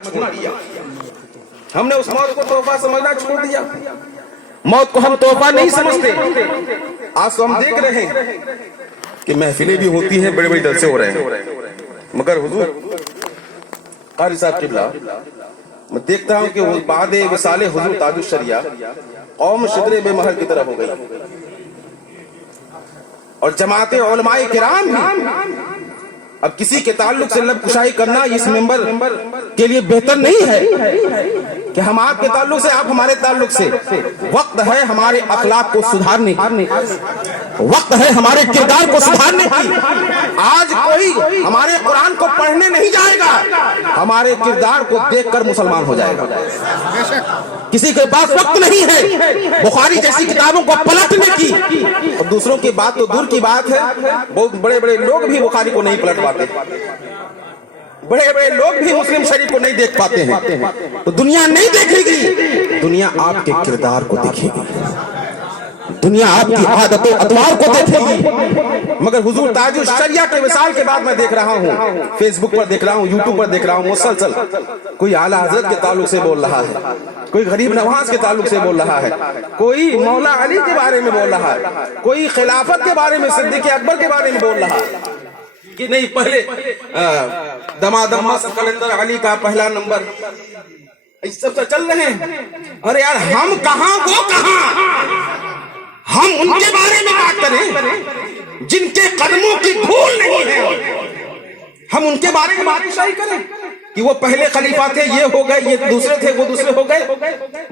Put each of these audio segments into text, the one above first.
छोड़ दिया। हमने उस मौत को तोहफा समझना छोड़ दिया। मौत को हम तोहफा नहीं समझते। आज तो हम देख रहे हैं कि महफिलें भी होती हैं, बड़े बड़े जलसे हो रहे हैं, मगर हुजूर कारी साहब किबला, मैं देखता हूं कि बाद विसाले हुजूर ताजुल शरिया कौम शिदरे बेमहर की तरफ हो गई और जमाते उलमाए किराम भी अब किसी के ताल्लुक से लब कुशाई करना इस मेंबर के लिए बेहतर नहीं है कि हम आपके ताल्लुक से, आप हमारे ताल्लुक से। वक्त है हमारे अखलाक को सुधारने की, वक्त है हमारे किरदार को सुधारने की। आज कोई हमारे कुरान को पढ़ने नहीं जाएगा, हमारे किरदार को देखकर मुसलमान हो जाएगा। किसी के पास वक्त नहीं है बुखारी जैसी किताबों को पलटने की, और दूसरों की बात तो दूर की बात है, बहुत बड़े बड़े लोग भी बुखारी को नहीं पलट पाते, बड़े बड़े लोग भी मुस्लिम शरीफ को नहीं देख पाते हैं। तो दुनिया नहीं देखेगी, दुनिया आपके किरदार को देखेगी, दुनिया आपकी आदतों अतवार को देखेगी। मगर हुजूर ताजुल शरिया के विसाल के बाद मैं देख रहा हूँ, फेसबुक पर देख रहा हूँ, यूट्यूब पर देख रहा हूँ, मुसलसल कोई आला हजरत के ताल्लुक से बोल रहा है, कोई गरीब नवाज के ताल्लुक से बोल रहा है, कोई मौला अली के बारे में बोल रहा है, कोई खिलाफत के बारे में, सिद्दीक अकबर के बारे में बोल रहा है कि नहीं पहले दमादम मस्त कलंदर अली का पहला नंबर, इस सब चल रहे हैं। अरे यार, हम कहां वो कहां, हम उनके बारे में बात करें जिनके कदमों की धूल नहीं है, हम उनके बारे में बातशाही करें कि वो पहले खलीफा थे, ये हो गए, ये दूसरे थे, वो दूसरे हो गए।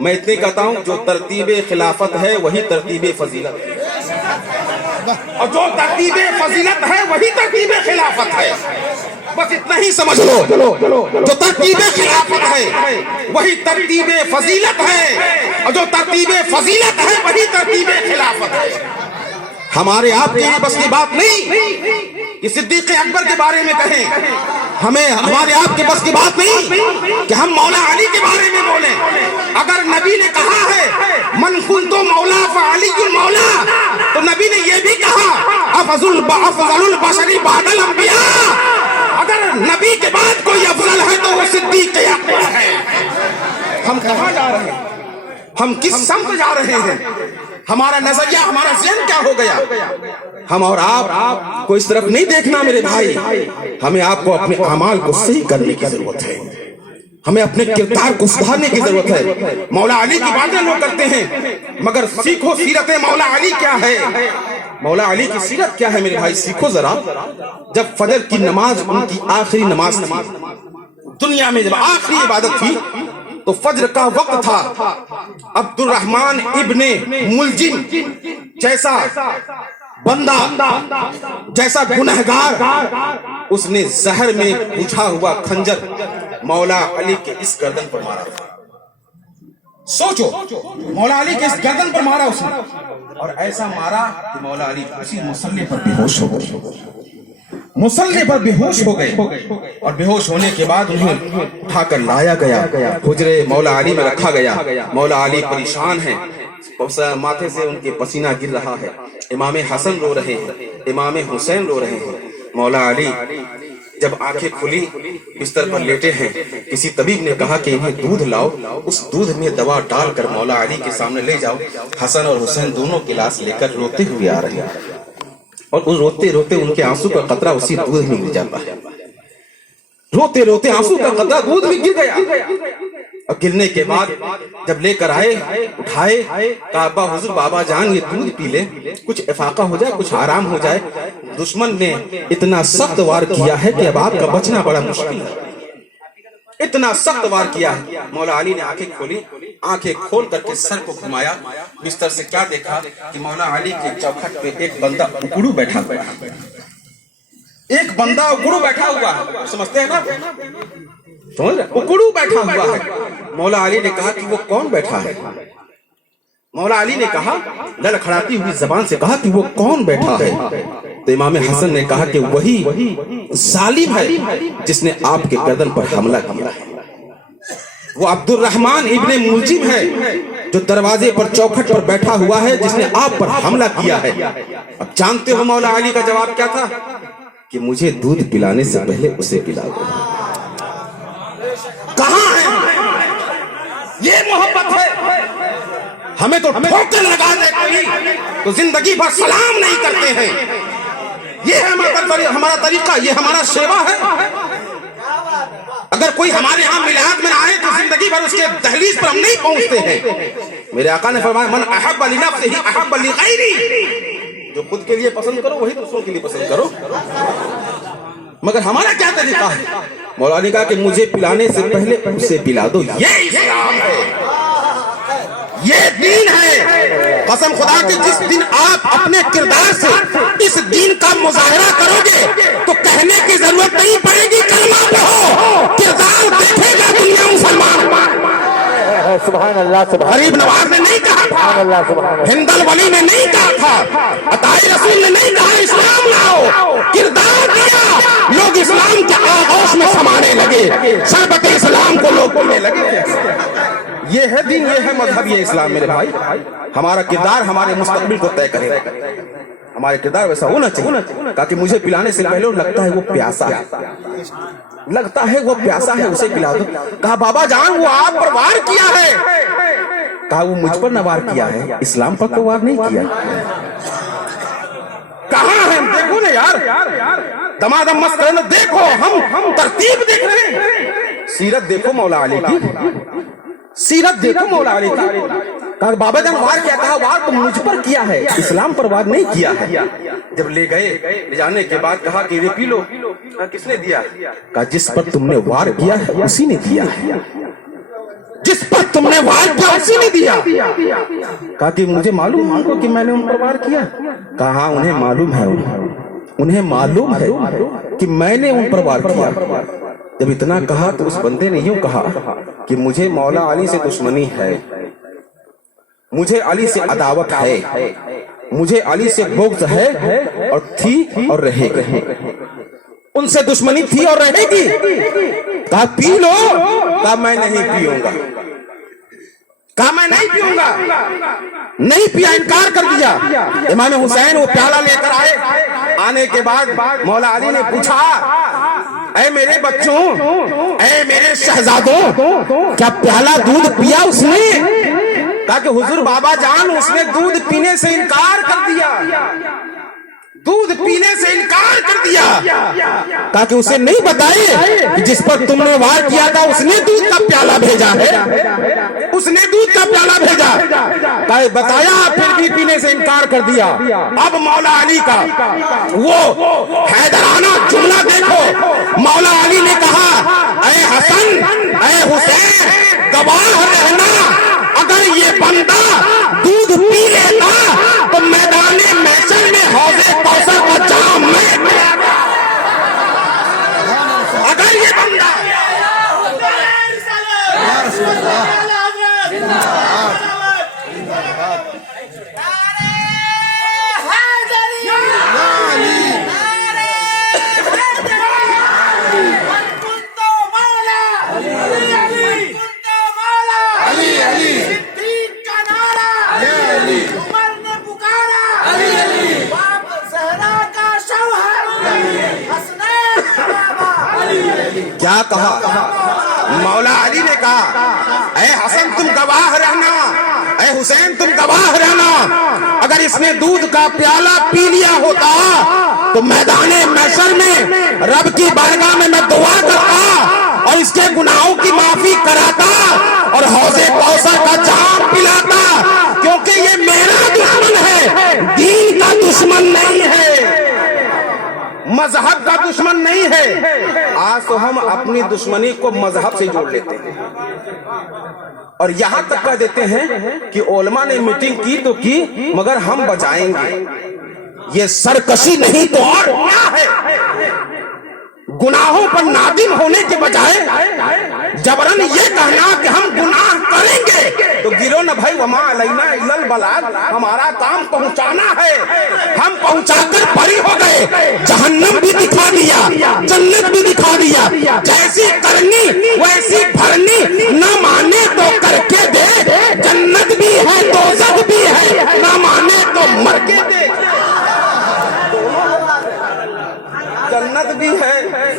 मैं इतने कहता हूं, जो तरतीबे खिलाफत है वही तरतीबे फजीलत है, और जो तरतीबे फजीलत है वही तरतीबे खिलाफत है। बस इतना ही समझ लो, जो तरतीबे खिलाफत है वही तरतीबे फजीलत है, और जो तरतीबे फजीलत है वही तरतीबे खिलाफत है। हमारे आपके बस की बात नहीं कि सिद्दीक अकबर के बारे में कहें, हमें हमारे आपके बस की बात नहीं कि हम मौला अली के बारे में बोलें। अगर नबी ने कहा है मन कुंतु मौला फअली मौला, तो नबी ने यह भी कहा अफजुल बशरी बादल अंबिया, अगर नबी के बाद कोई अफजल है तो वो सिद्दीक अकबर है। हम कहां जा रहे हैं, हम किस समत जा रहे हैं, हमारा नजरिया, हमारा ज़हन क्या हो गया। हम और आप को इस तरफ नहीं देखना मेरे भाई, हमें आपको अपने अमाल को सही करने की जरूरत है, हमें अपने किरदार को सुधारने की जरूरत है। मौला अली की बातें लोग करते हैं, मगर सीखो सीरत मौला अली क्या है, मौला अली की सीरत क्या है मेरे भाई, सीखो जरा। जब फजर की नमाज उनकी आखिरी नमाज थी दुनिया में, जब आखिरी इबादत थी, तो फज्र का वक्त था। अब्दुर्रहमान इब्ने मुलजिम जैसा बंदा, जैसा गुनहगार, उसने जहर में बुझा हुआ खंजर मौला अली के इस गर्दन पर मारा था। सोचो, मौला अली के इस गर्दन पर मारा उसने, और ऐसा मारा कि मौला अली उसी मुसल्ले पर बेहोश हो गए, मुसल्ले पर बेहोश हो गए, और बेहोश होने के बाद उन्हें उठाकर लाया गया, हुजरे मौला अली में रखा गया। मौला अली परेशान हैं, माथे से उनके पसीना गिर रहा है, इमाम हसन रो रहे हैं, इमाम हुसैन रो रहे हैं। मौला अली जब आंखें खुली बिस्तर पर लेटे हैं, किसी तबीब ने कहा कि इन्हें दूध लाओ, उस दूध में दवा डालकर मौला अली के सामने ले जाओ। हसन और हुसैन दोनों गिलास लेकर रोते हुए आ रहे हैं, और उस रोते रोते उनके आंसू का कतरा उसी दूध में गिर जाता है, रोते रोते आंसू का कतरा दूध में गिर गया। और गिरने के बाद जब लेकर आए, उठाए, कहा अब्बा हुजूर बाबा जान ये दूध पी ले, कुछ इफाका हो जाए, कुछ आराम हो जाए। दुश्मन ने इतना सख्त वार किया है कि अब आपका बचना बड़ा मुश्किल है, इतना सख्त वार किया है। मौला अली ने आंखें खोली, आंखें खोल करके सर को घुमाया, बिस्तर से क्या देखा कि मौला अली के चौखट पे एक बंदा उकड़ू बैठा हुआ है, एक बंदा उकड़ू बैठा हुआ है, समझते हैं ना, समझ रहे, उकड़ू बैठा हुआ है। मौला अली ने कहा कि वो कौन बैठा है, मौला अली ने कहा, लड़खड़ाती हुई जबान से कहा कि वो कौन बैठा है। तो इमाम हसन ने कहा कि वही जालिम है जिसने आपके गर्दन पर हमला किया है, वो अब्दुर्रहमान इब्ने मुलजिम है जो दरवाजे पर चौखट पर बैठा हुआ है, जिसने आप पर हमला किया है। अब जानते हो मौला अली का जवाब क्या था कि मुझे दूध पिलाने से पहले उसे पिला दो। کہاں ہیں؟ یہ محبت ہے؟ ہمیں تو ٹھوکر لگا دے کوئی تو زندگی بھر سلام نہیں کرتے ہیں. یہ ہے ہمارا طریقہ, یہ ہمارا سیوا ہے. اگر کوئی ہمارے ہاں میلاد میں آئے تو زندگی بھر اس کے دہلیز پر ہم نہیں پہنچتے ہیں. میرے آقا نے فرمایا من احب لنفسہ احب لغیرہ, جو خود کے لیے پسند کرو وہی دوسروں کے لیے پسند کرو. مگر ہمارا کیا طریقہ ہے؟ مولا نے کہا کہ مجھے پلانے سے پہلے اسے پلا دو. یہ اسلام ہے, یہ دین ہے. قسم خدا کہ جس دن آپ اپنے کردار سے اس دین کا مظاہرہ کرو گے تو کہنے کی ضرورت نہیں پڑے گی کلمہ پڑھو, کردار دیکھے گا دنیا مسلمان. سبحان اللہ, سبحان غریب نواز نے نہیں کہا تھا, ہندل ولی نے نہیں کہا تھا, عطائی رسول نے نہیں کہا اسلام لاؤ. کردار دیا, لوگ اسلام کے آغوش میں سمانے لگے, شربت اسلام کو لوگ پڑھنے لگے. یہ ہے دین, یہ ہے مذہب, یہ اسلام. میرے بھائی, ہمارا کردار ہمارے مستقبل کو طے کرے گا. ہمارا کردار ویسا ہونا چاہیے تاکہ مجھے پلانے سے پہلے لگتا ہے وہ پیاسا ہے, لگتا ہے وہ پیاسا ہے, اسے پلا دو. کہا بابا جان وہ آپ پر وار کیا ہے. کہا وہ مجھ پر نہ وار کیا ہے, اسلام پر تو وار نہیں کیا. کہاں ہیں دیکھو نا یار, دمادم مست کرنا. دیکھو ہم ترتیب دیکھ رہے ہیں. سیرت دیکھو مولا علی کی, سیرت دیکھو مولا علی کی. کہا بابا جان وار کیا؟ کہا وار تو مجھ پر کیا ہے, اسلام پر وار نہیں کیا ہے. جب لے گئے, لے جانے کے بعد کہا کہ یہ پی لو. کہا کس نے دیا؟ کہا جس پر تم نے وار کیا ہے اسی نے دیا ہے. جس پر تم نے وار کیا اسی نے دیا. کہا کہ مجھے معلوم ہے کہ میں نے ان پر وار کیا. کہا انہیں معلوم ہے, انہیں معلوم ہے کہ میں نے ان پر وار کیا. جب اتنا کہا تو اس بندے نے یوں کہا کہ مجھے مولا علی سے دشمنی ہے, مجھے علی سے عداوت ہے, مجھے علی سے بغض ہے اور تھی اور رہے گی. ان سے دشمنی تھی اور رہے گی. کہا پی لو. کہا میں نہیں پیوں گا. کہا میں نہیں پیوں گا. نہیں پیا, انکار کر دیا. امام حسین وہ پیالہ لے کر آئے. آنے کے بعد مولا علی نے پوچھا اے میرے بچوں, اے میرے شہزادوں, کیا پیالہ دودھ پیا اس نے؟ کہا کہ حضور بابا جان اس نے دودھ پینے سے انکار کر دیا, دودھ پینے سے انکار کر دیا. کہا کہ اسے نہیں بتائے کہ جس پر تم نے وار کیا تھا اس نے دودھ کا پیالہ بھیجا ہے, اس نے دودھ کا پیالہ بھیجا. کہا بتایا, پھر بھی پینے سے انکار کر دیا. اب مولا علی کا وہ حیدرانہ جملہ دیکھو. مولا علی نے کہا اے حسن, اے حسین, گواہ رہنا, اگر یہ بندہ دودھ پی لیتا تو میدان محشر میں حوض کوثر کا جام میں اگر یہ بندہ کیا کہا؟ مولا علی نے کہا اے حسن تم گواہ رہنا, اے حسین تم گواہ رہنا, اگر اس نے دودھ کا پیالہ پی لیا ہوتا تو میدان محشر میں رب کی بارگاہ میں دعا کرتا اور اس کے گناہوں کی معافی کراتا اور حوض کوثر کا جام پلاتا, کیونکہ یہ میرا دشمن ہے, دین کا دشمن نہیں ہے, مذہب کا دشمن نہیں ہے. آج تو ہم اپنی دشمنی کو مذہب سے جوڑ لیتے ہیں اور یہاں تک کہہ دیتے ہیں کہ علماء نے میٹنگ کی تو کی مگر ہم بجائیں گے. یہ سرکشی نہیں تو اور کیا ہے؟ گناہوں پر نادم ہونے کے بجائے جبرن یہ کہنا کہ ہم گناہ کریں گے تو گرو نہ بھائی وما علینا الا البلاغ, ہمارا کام پہنچانا ہے. ہم پہنچا کر بری ہو گئے, جہنم بھی دکھا دیا, جنت بھی دکھا دیا, جیسی کرنی ویسی بھرنی, نہ مانے تو کر کے دے, جنت بھی ہے دوزخ بھی ہے, نہ مانے تو مر کے دے. جنت بھی ہے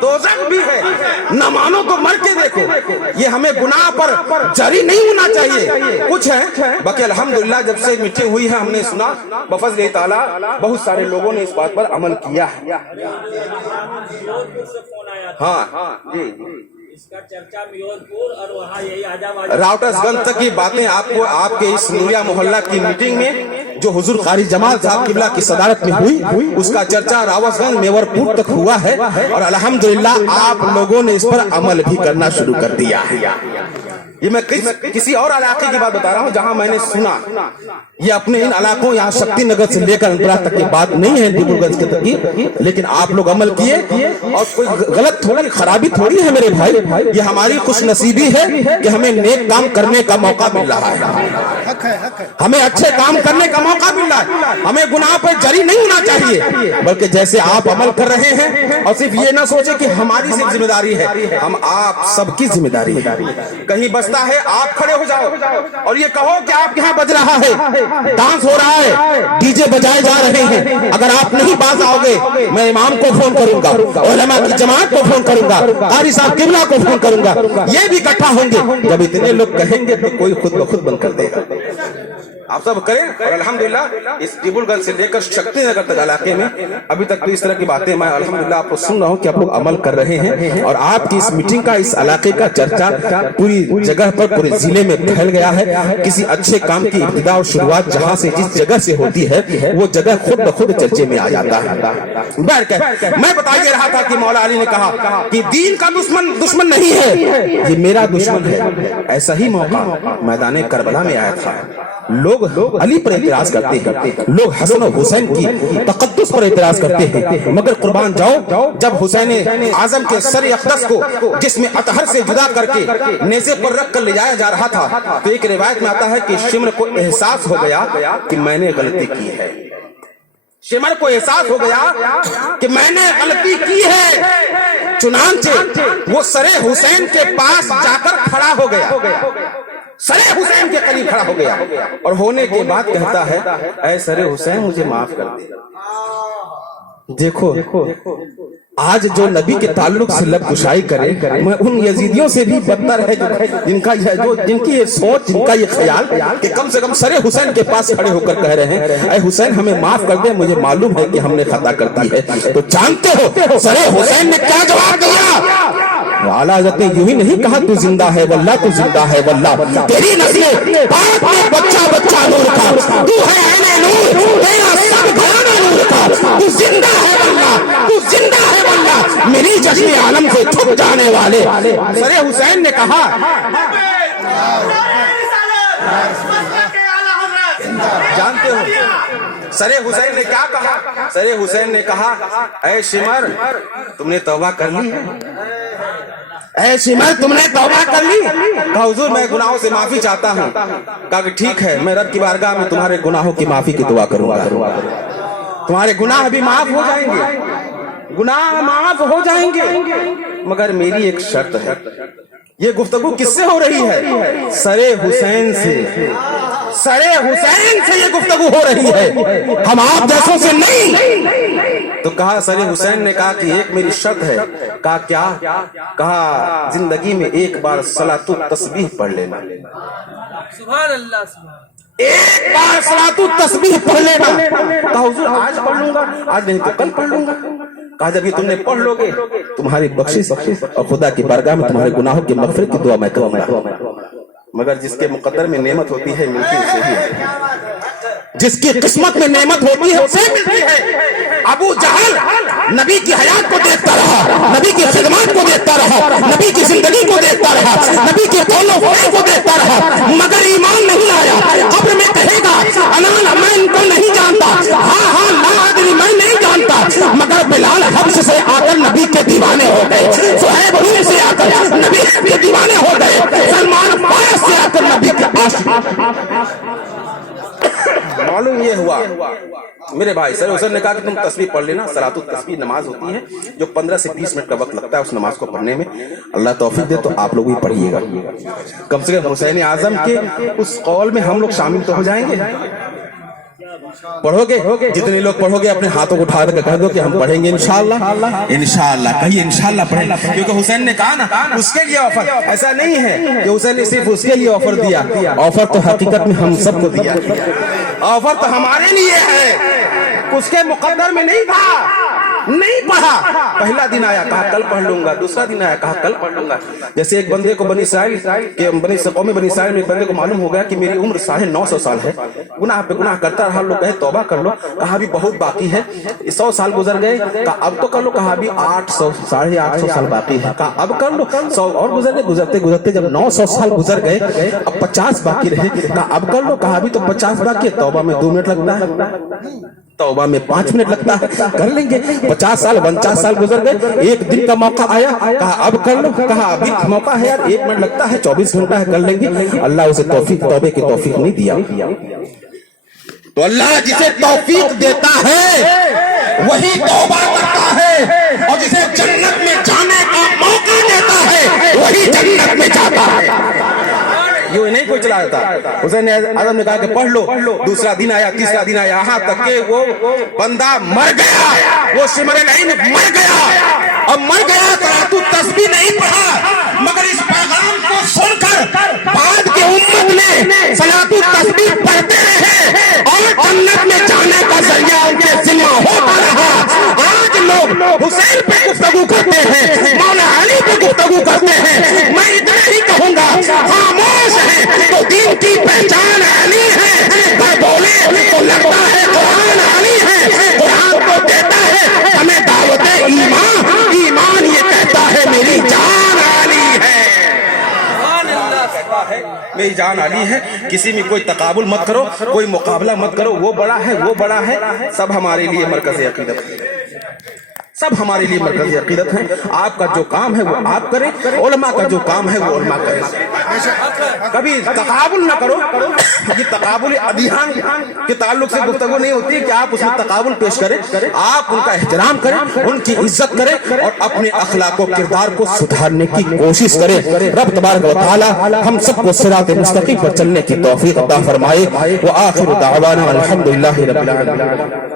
دوزخ بھی ہے, نہ مانو تو مر کے ये हमें गुनाह पर जारी नहीं होना चाहिए। कुछ है बाकी अल्हम्दुलिल्लाह जब से मीटिंग हुई है हमने सुना बफज़ल ताला बहुत सारे लोगों ने इस बात पर अमल किया है। हाँ जी, इसका चर्चा मियोजपुर और वहाँ यही आजाबाद राउटर्सगंज तक की बातें आपको आपके इस नूरिया मोहल्ला की मीटिंग में जो हुजूर कारी जमाल साहब किबला की सदारत में हुई उसका चर्चा रावतगंज मेवरपुर तक हुआ है और अल्हम्दुलिल्लाह आप लोगों ने इस पर अमल भी करना शुरू कर दिया है। ये मैं किसी और इलाके की बात बता रहा हूँ जहाँ मैंने सुना, ये अपने इन इलाकों यहाँ शक्ति नगर से लेकर अनपरा तक की बात नहीं है डिब्रूगढ़ के तक की, लेकिन आप लोग अमल किए और कोई गलत थोड़ी खराबी थोड़ी है मेरे भाई, ये हमारी खुश नसीबी है कि हमें नेक काम करने का मौका मिल रहा है, हमें अच्छे काम करने का मौका मिल रहा है, हमें गुनाह पर जरी नहीं होना चाहिए, बल्कि जैसे आप अमल कर रहे हैं और सिर्फ ये ना सोचे कि हमारी सिर्फ जिम्मेदारी है, हम आप सबकी जिम्मेदारी है। कहीं बसता है आप खड़े हो जाओ और ये कहो कि आप यहाँ बज रहा है, डांस हो रहा है, डीजे बजाए जा रहे हैं, अगर आप नहीं बाज आओगे मैं इमाम को फोन करूंगा, उलमा की जमात को फोन करूंगा, कारी साहब किबला को फोन करूंगा, ये भी इकट्ठा होंगे। जब इतने लोग कहेंगे तो कोई खुद ब खुद बंद कर देगा। आप सब करें और अल्हम्दुलिल्लाह इस डिब्रूगढ़ से लेकर शक्ति नगर तक इलाके में अभी तक तो इस तरह की बातें मैं अल्हम्दुलिल्लाह आपको सुन रहा हूँ कि आप लोग अमल कर रहे हैं और आपकी इस मीटिंग का इस इलाके का चर्चा पूरी जगह पर पूरे जिले में फैल गया है। किसी अच्छे काम की इब्तिदा और शुरुआत जहाँ से जिस जगह से होती है वो जगह खुद ब खुद चर्चे में आ जाता है। मैं बता ये रहा था कि मौला अली ने कहा कि दीन का दुश्मन नहीं है, ये मेरा दुश्मन है। ऐसा ही मौका मैदान करबला में आया था। लोग अली पर एतराज करते हैं, लोग हसन और हुसैन की तकद्दुस पर एतराज करते हैं, मगर कुर्बान जाओ जब हुसैन आजम के सर अक़दस को जिसमें अतहर से जुदा करके नेज़े पर रख कर ले जाया जा रहा था तो एक रिवायत में आता है कि शिमर को एहसास हो गया कि मैंने गलती की है, शिमर को एहसास हो गया कि मैंने गलती की है, चुनांचे वो सरे हुसैन के पास जाकर खड़ा हो गया, सरे हुसैन के करीब खड़ा हो गया और होने के बाद कहता है ऐ सरे हुसैन मुझे माफ कर दे। देखो आज जो नबी के ताल्लुक से लब कुशाई करे मैं उन यजीदियों से भी बदतर है जिनकी ये सोच, जिनका ये ख्याल कि कम से कम सरे हुसैन के पास खड़े होकर कह रहे हैं ऐ हुसैन हमें माफ कर दे, मुझे मालूम है कि हमने खता कर दी है। तो जानते हो सरे हुसैन ने क्या जवाब दिया? वाला हज़रत ने यूं ही नहीं कहा तू जिंदा है वल्लाह, तू जिंदा है वल्लाह, तेरी नस्लें बाप में बच्चा नूर का, तू है ऐने नूर, तेरा सब घराना नूर का, तू जिंदा है वल्लाह, तू जिंदा है वल्लाह, मेरी जश्न आलम से छुप जाने वाले। सरे हुसैन ने कहा जानते हो सरे हुसैन ने क्या कहा? सरे हुसैन ने कहा ऐ शिमर तुमने तौबा कर ली? ऐ शिमर तुमने तौबा कर ली? कहा हुजूर मैं गुनाहों से माफी चाहता हूँ। कहा कि ठीक है मैं रब की बारगाह में तुम्हारे गुनाहों की माफी की दुआ करूंगा, तुम्हारे गुनाह भी माफ हो जाएंगे, गुनाह माफ हो जाएंगे, मगर मेरी एक शर्त है। ये गुफ्तगू किससे हो रही है? सरे हुसैन से, सरे हुसैन से ये गुफ्तगू हो रही है, हम आप जैसों से नहीं। तो कहा सरे हुसैन ने कहा कि एक मेरी शर्त है। कहा क्या? कहा जिंदगी में एक बार सलातु तस्बीह पढ़ लेना। सुभान अल्लाह, एक बार सलातु तस्बीह पढ़ लेना। कहा हुजूर आज पढ़ लूंगा, आज नहीं तो कल पढ़ लूंगा। कहा जब ये तुमने पढ़ लोगे तुम्हारी बख्शिश और खुदा की बारगाह में तुम्हारे गुनाहों की मग़फ़िरत की दुआ मैं करूंगा। मगर जिसके मुक़द्दर में नेमत होती है मिलती उसे ही है, जिसकी किस्मत में नेमत होती है उसे मिलती है। अबू जहल नबी की हयात को देखता रहा, नबी की खिदमत को देखता रहा, नबी की जिंदगी को देखता रहा, नबी के कौलो को देखता रहा, मगर ईमान नहीं आया। कब्र में कहेगा अना मैं इनको नहीं जानता, हाँ ला अदरी मैं नहीं जानता, मगर बिलाल हब्स से आकर नबी के दीवाने हो गए, सुहैब रूम से आकर नबी के दीवाने हो गए, सलमान फारस से आकर नबी के आशिक। मालूम ये हुआ मेरे भाई सर हुसैन ने कहा कि तुम तस्बीह पढ़ लेना। सलातु तस्बीह नमाज होती है जो 15 से 20 मिनट का वक्त लगता है उस नमाज को पढ़ने में। अल्लाह तौफीक दे तो आप लोग भी पढ़िएगा, कम से कम हुसैन आजम के उस कौल में हम लोग शामिल तो हो जाएंगे। पढ़ोगे? जितने लोग पढ़ोगे अपने हाथों को उठा कर कह दो कि हम पढ़ेंगे इंशाअल्लाह। इंशाअल्लाह कहिए इंशाअल्लाह पढ़ेंगे, क्योंकि हुसैन ने कहा ना उसके लिए ऑफर। ऐसा नहीं है कि हुसैन ने सिर्फ उसके लिए ऑफर दिया, ऑफर तो हकीकत में हम सबको दिया। ऑफर तो हमारे लिए है, उसके मुकद्दर में नहीं था। नहीं पढ़ा, पहला दिन आया कहा कल पढ़ लूंगा, दूसरा दिन आया कहा कल पढ़ लूंगा। जैसे एक बंदे को बनी इसराइल में एक बंदे को मालूम हो गया कि मेरी उम्र 950 साल है, गुनाह पे गुनाह करता रहा। लोग कहे तौबा कर लो, कहा अभी बहुत बाकी है। 100 साल गुजर गए, कहा अब तो कर लो, कहा अभी 800 साल बाकी है, कहा अब कर लो। 100 और गुजर गए, गुजरते गुजरते जब 900 साल गुजर गए, अब 50 बाकी रहे, कहा अब कर लो, कहा अभी तो 50 बाकी है। तौबा में 2 मिनट लगता है, तौबा में 5 मिनट लगता है, कर लेंगे। 50 साल 49 साल गुजर गए, एक दिन का मौका आया, कहा अब कर लो, कहा अभी मौका है यार, 1 मिनट लगता है, 24 घंटा है, कर लेंगे। अल्लाह उसे तौफीक, तौबे की तौफीक नहीं दिया। तो अल्लाह जिसे तौफीक देता है वही तौबा करता है, और जिसे जन्नत में जाने का मौका देता है वही जन्नत में जाता है। यूं नहीं कोई चला जाता। हुसैन आजम ने कहा कि पढ़ लो, दूसरा दिन आया, तीसरा दिन आया, यहाँ तक के वो बंदा मर गया, वो सिमरन मर गया। अब मर गया तो तस्बीह नहीं पढ़ा, मगर इस पैगाम को सुनकर बाद के उम्मत ने सलातु तस्बीह पढ़ते रहे और जन्नत में जाने का जरिया उनके जिम्मा होता रहा। आज लोग हुसैन पे गुफ्तगू करते हैं, मौला अली पे गुफ्तगू करते हैं। मैं इतना ही कहूंगा, खामोश है तो दीन की पहचान अली है, पर बोले तो लगता है कुरान अली है। कुरान तो देता है हमें दावत ईमान, ईमान ये कहता है मेरी जान अली है, मेरी जान अली है। किसी में कोई तकाबुल मत करो, कोई मुकाबला मत करो, वो बड़ा है, वो बड़ा है। सब हमारे लिए मरकज़ अक़ीदत है, सब हमारे लिए मरकज़ अक़ीदत है। आपका जो काम है वो आप करें, उलमा का जो काम है वो उलमा करें। कभी तकाबुल ना करो, ये तकाबुल अदियान के ताल्लुक से गुफ्तगू नहीं होती है कि आप उसमें तकाबुल पेश करें। आप उनका एहतराम करें, उनकी इज्जत करें और अपने अखलाक और किरदार को सुधारने की कोशिश करें। रब तबारक व तआला हम सबको सिरात मुस्तकीम पर चलने की तौफीक अता फरमाए। व आखिर दावाना अल्हम्दुलिल्लाहि रब्बिल आलमीन।